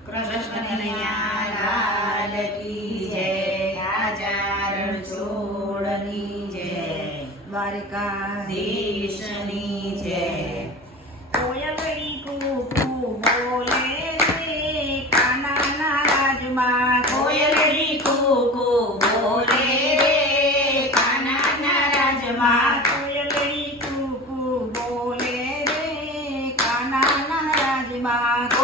કૃષ્ણ લાલ કી જય રાજા રણછોડની જય દ્વારકાધીશની જય કોયલડી કાનાના રાજમાં કોયલડી કુકુ બોલે કાનાના રાજમાં કોયલડી કુકુ બોલે કાનાના રાજમાં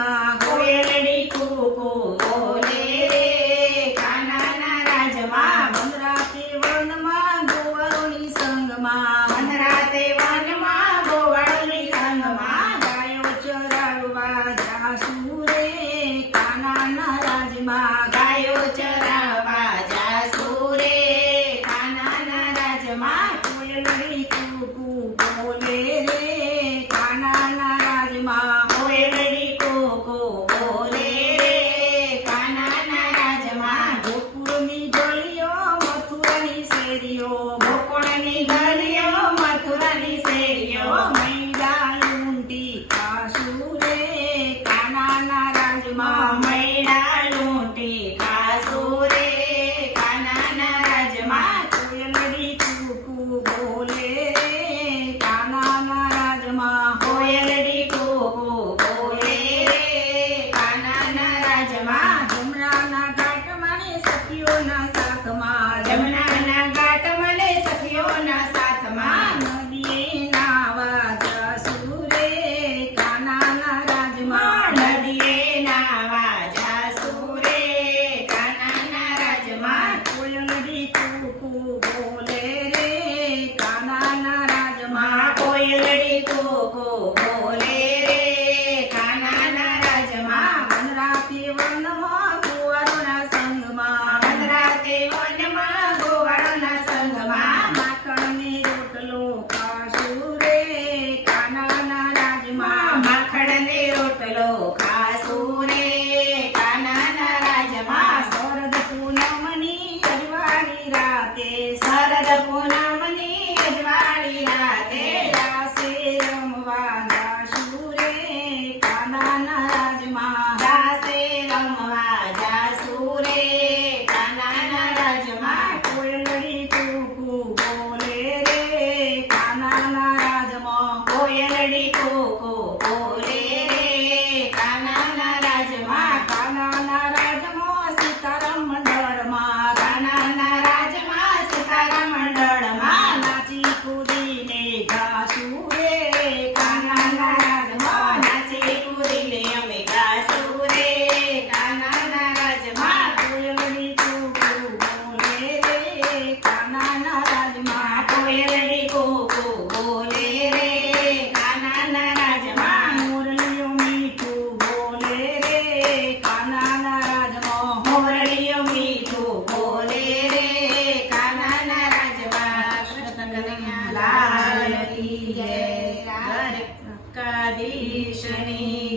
માં ગોયરડી કુકો બોલે રે. કાનાના રાજમાં વનરાતે વનમાં ગોવાળની સંગમાં. વનરાતે વનમાં ગોવાળની સંગમાં ગાયો ચરાવવા ગાયો ચરા Mom. 入公 ni ne ga જય દ્વારકાધીશની